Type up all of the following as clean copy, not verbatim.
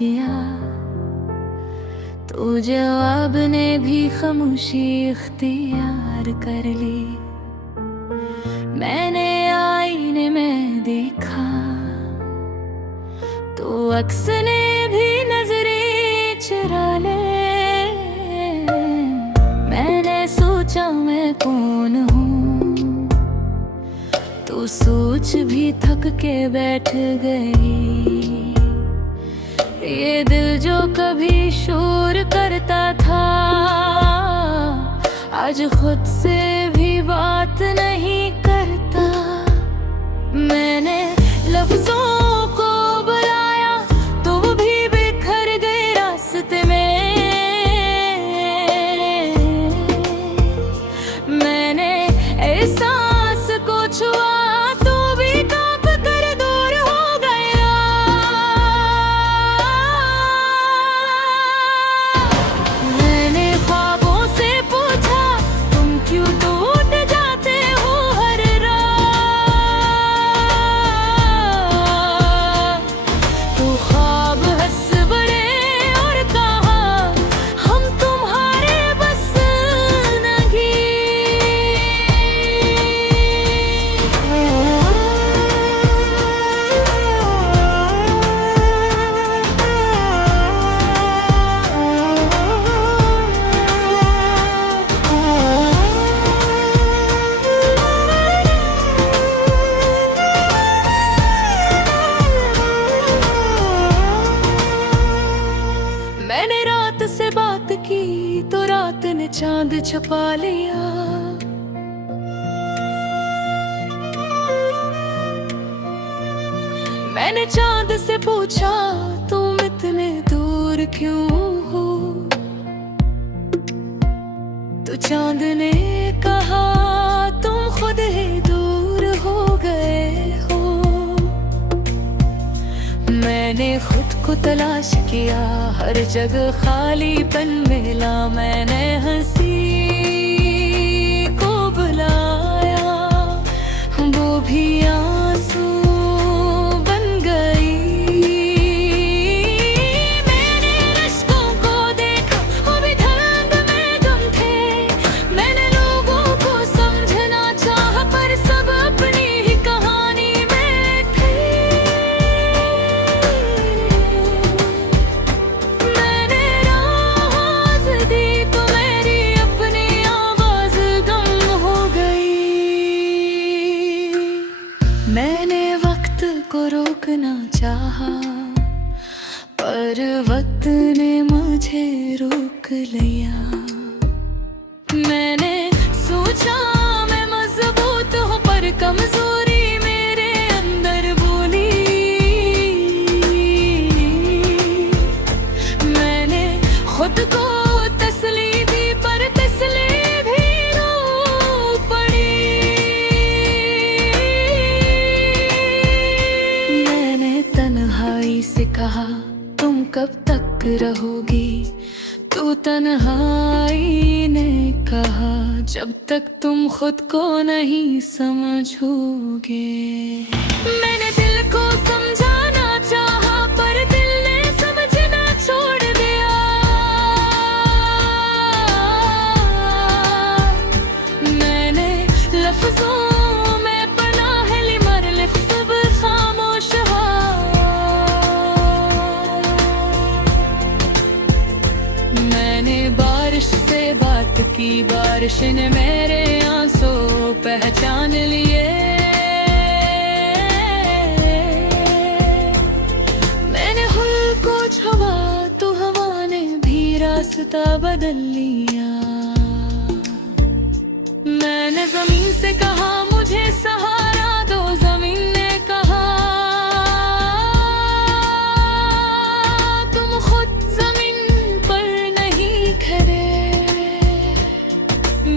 किया, तो जवाब ने भी खामोशी इख्तियार कर ली। मैंने आईने में देखा तो अक्स ने भी नजरें चुरा ले। मैंने सोचा मैं कौन हूँ, तो सोच भी थक के बैठ गई। ये दिल जो कभी शोर करता था, आज खुद से भी बात नहीं करता। मैंने लफ्जों को बुलाया तो वो भी बिखर गए रास्ते में। मैंने एहसास को छुआ तो भी कांप कर दूर हो गया। मैंने ख्वाबों से पूछा तुम क्यों टूट जाते हो हर रात, तो ख्वाब हंस पड़े और कहा हम तुम्हारे बस नहीं। मैंने रात से बात की तो रात ने चांद छुपा लिया। मैंने चांद से पूछा तुम इतने दूर क्यों हो, तो चांद ने कहा तुम खुद ही दूर हो गए हो। मैंने खुद को तलाश किया, हर जगह खालीपन मिला। मैंने हंसी को बुलाया, वो भी आंसू बन गई। मैंने रश्कों को देखा, अभी धुंध में गुम थे। मैंने लोगों को समझना चाहा, पर सब अपनी ही कहानी में थे। मैंने राज दी तो मेरी अपनी आवाज गम हो गई। मैंने वक्त को रोकना चाहा, पर वक्त ने मुझे रोक लिया। मैंने सोचा मैं मजबूत हूँ, पर कमजोरी मेरे अंदर बोली। मैंने खुद को तसली दी, पर तसली भी रो पड़ी। मैंने तन्हाई से कहा तुम कब तक रहोगी, तो तन्हाई ने कहा जब तक तुम खुद को नहीं समझोगे। मैंने दिल को समझाना चाहा, पर दिल ने समझना छोड़ दिया। मैंने लफ्जों में पनाह ली, मर लिफ्ज़ खामोश हुआ। मैंने बारिश से बात की, बारिश ने मेरे आंसू पहचान लिए। मैंने हुल को छुआ तो हवा ने भी रास्ता बदल लिया। मैंने जमीन से कहा मुझे सहारा दो, जमीन ने कहा तुम खुद जमीन पर नहीं खड़े।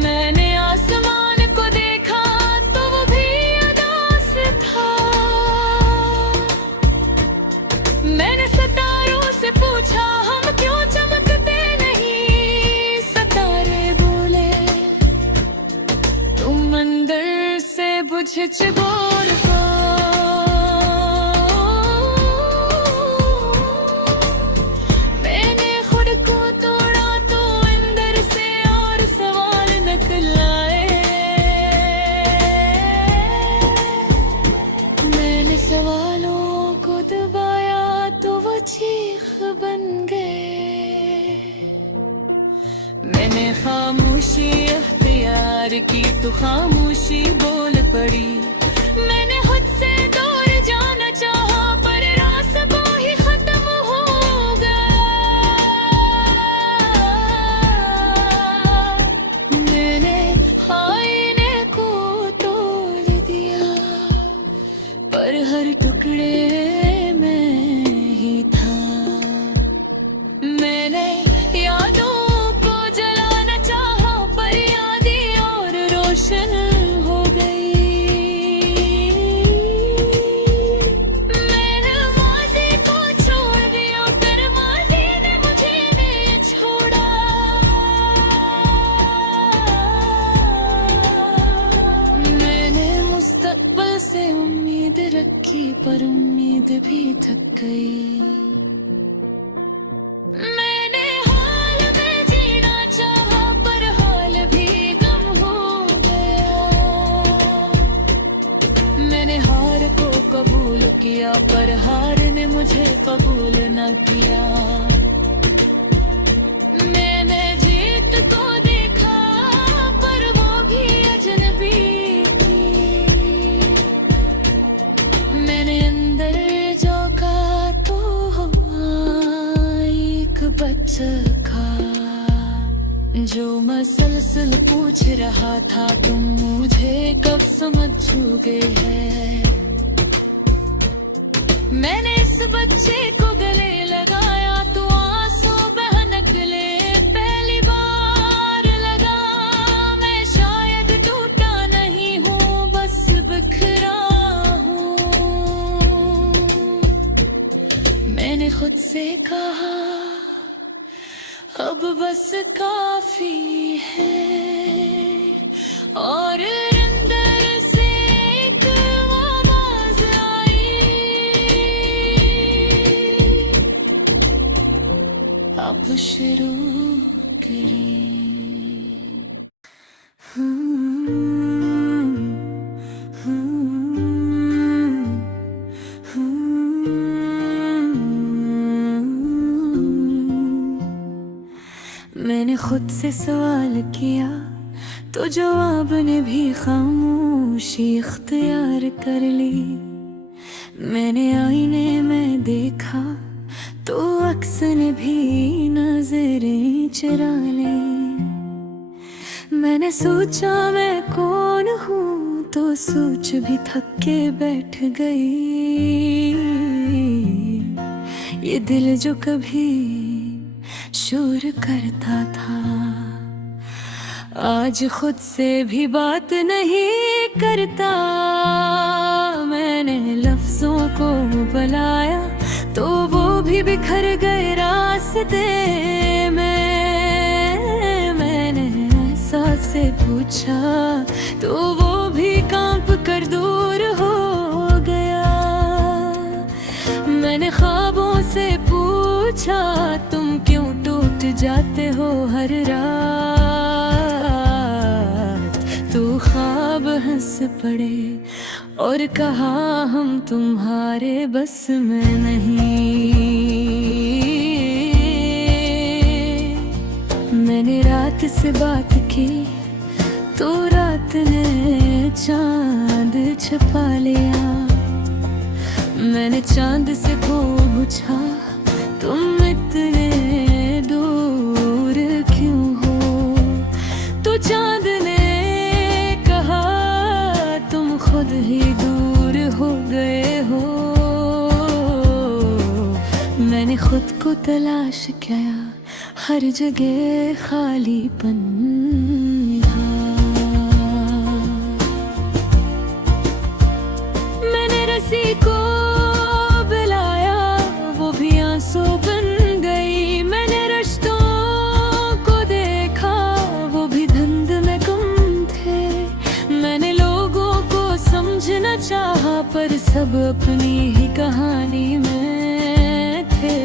मैंने आसमान को देखा तो वो भी उदास था। मैंने सितारों से पूछा हम क्यों चमकते नहीं, सितारे बोले तुम अंदर से बुझ चिबोर को। प्यार की तो खामोशी बोल पड़ी। मैंने खुद से दूर जाना चाहा पर रास्ता ही खत्म हो गया। मैंने आईने को तोड़ दिया पर हर टुकड़े में ही था। मैंने यादों को जलाना चाहा पर यादें और रोशन हो गई। मैंने माज़ी को छोड़ दिया पर माज़ी ने मुझे नहीं छोड़ा। मैंने मुस्तकबिल से उम्मीद रखी पर उम्मीद भी थक गई। मैंने हाल में जीना चाहा पर हाल भी गम हो गया। मैंने हार को कबूल किया पर हार ने मुझे कबूल न किया। मैंने जीत को देखा पर वो भी अजनबी थी। मैंने अंदर झोंका तो एक बच्चा का जो मसलसल पूछ रहा था तुम मुझे कब समझोगे है। मैंने इस बच्चे को गले लगाया तो आंसू बह निकले। पहली बार लगा मैं शायद टूटा नहीं हूँ बस बिखरा हूँ। मैंने खुद से कहा अब बस काफी है और अंदर से एक आवाज आई अब शुरू करें। मैंने खुद से सवाल किया तो जवाब ने भी खामोशी इख्तियार कर ली। मैंने आईने में देखा तो अक्स ने भी नजरें चुरा ली। मैंने सोचा मैं कौन हूँ तो सोच भी थक के बैठ गई। ये दिल जो कभी शोर करता था आज खुद से भी बात नहीं करता। मैंने लफ्जों को बुलाया तो वो भी बिखर गए रास्ते में। मैंने एहसास से पूछा तो वो भी कांप कर दूर हो गया। मैंने ख्वाबों से पूछा तुम क्यों टूट जाते हो हर रात। तो ख्वाब हंस पड़े और कहा हम तुम्हारे बस में नहीं। मैंने रात से बात की तो रात ने चांद छुपा लिया। मैंने चांद से पूछा तुम इतने दूर क्यों हो। तो चांद ने कहा तुम खुद ही दूर हो गए हो। मैंने खुद को तलाश किया हर जगह खालीपन था। मैंने रस्सी को बुलाया वो भी आंसू बन गई। मैंने रिश्तों को देखा वो भी धुंध में गुम थे। मैंने लोगों को समझना चाहा पर सब अपनी ही कहानी में थे।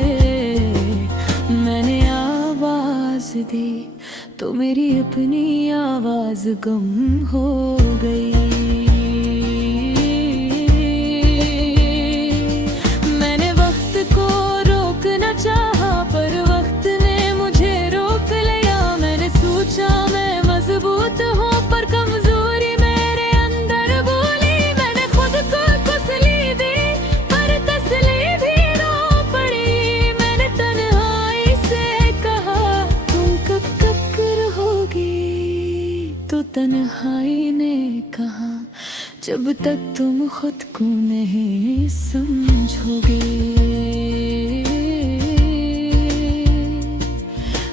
मैंने आवाज दी तो मेरी अपनी आवाज गुम हो गई। मैंने वक्त को रोकना चाहा पर वक्त ने मुझे रोक लिया। मैंने सोचा मैं मजबूत हूँ पर तो तन्हाई ने कहा, जब तक तुम खुद को नहीं समझोगे।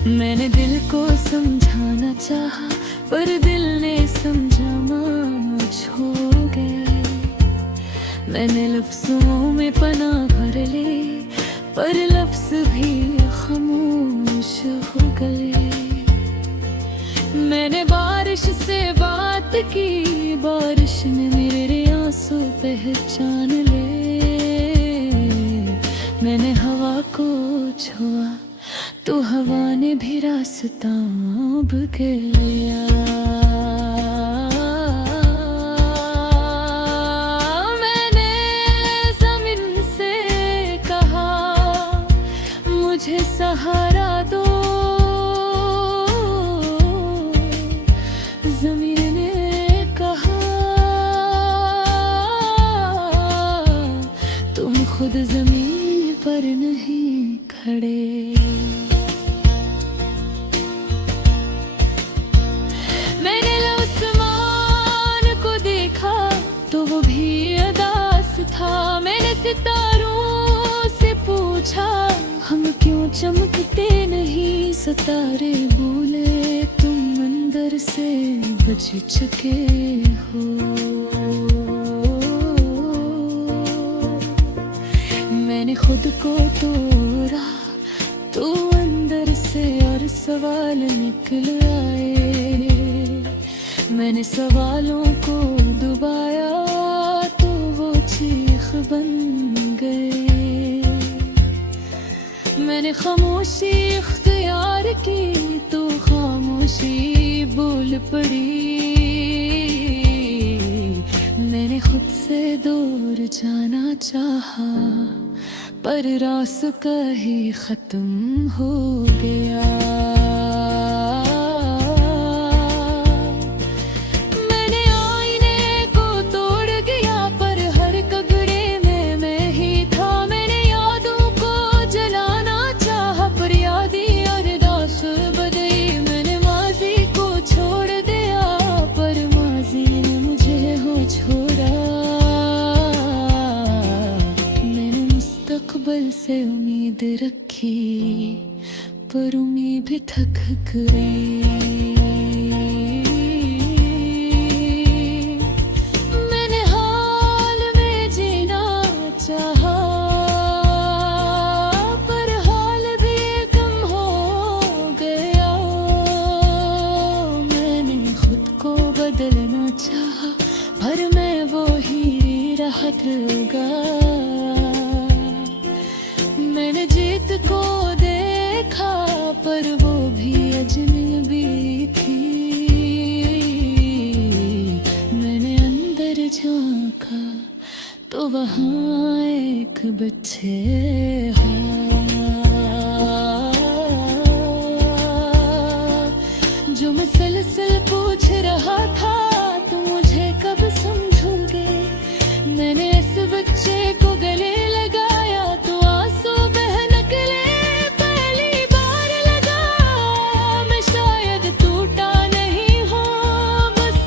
मैंने दिल को समझाना चाहा, पर दिल ने समझा मुझ हो गए। मैंने लफ्ज़ों में पनाह भर ली, पर लफ्ज़ भी खामोश हो गए। मैंने बारिश से बात की, बारिश ने मेरे आंसू पहचान ले। मैंने हवा को छुआ, तो हवा ने भी रास्ता अब के लिया। मैंने ज़मीन से कहा, मुझे सहारा दो। ज़मीन ने कहा, तुम खुद ज़मीन पर नहीं खड़े। तो वो भी अदास था। मैंने सितारों से पूछा, हम क्यों चमकते नहीं। सितारे बोले, तुम अंदर से बच चुके हो। मैंने खुद को तोड़ा, तो अंदर से और सवाल निकल आए। मैंने सवालों को दबाया, तो वो चीख बन गए। मैंने खामोशी इख्तियार की, तो खामोशी बोल पड़ी। मैंने खुद से दूर जाना चाहा, पर रास्ता ही खत्म हो गया। मुस्तकबिल से उम्मीद रखी, पर उम्मीद भी थक गई। मैंने हाल में जीना चाहा, पर हाल भी कम हो गया। मैंने खुद को बदलना चाहा, पर मैं वो ही रहा दिलगा। मैंने जीत को देखा, पर वो भी अजनबी थी। मैंने अंदर झांका, तो वहाँ एक बच्चे जो मुसलसल पूछ रहा था, तुम मुझे कब समझोगे। मैंने इस बच्चे को गले लगाया, तो आंसू बह निकले पहली बार लगा। मैं शायद टूटा नहीं हूँ, बस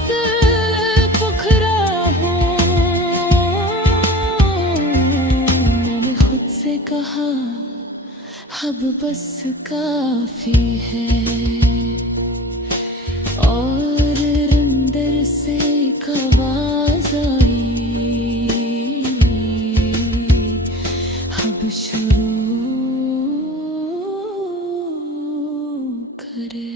पुखरा हूँ। मैंने खुद से कहा, अब बस काफी है। और अंदर से एक आवाज़ आई, अब शुरू करे।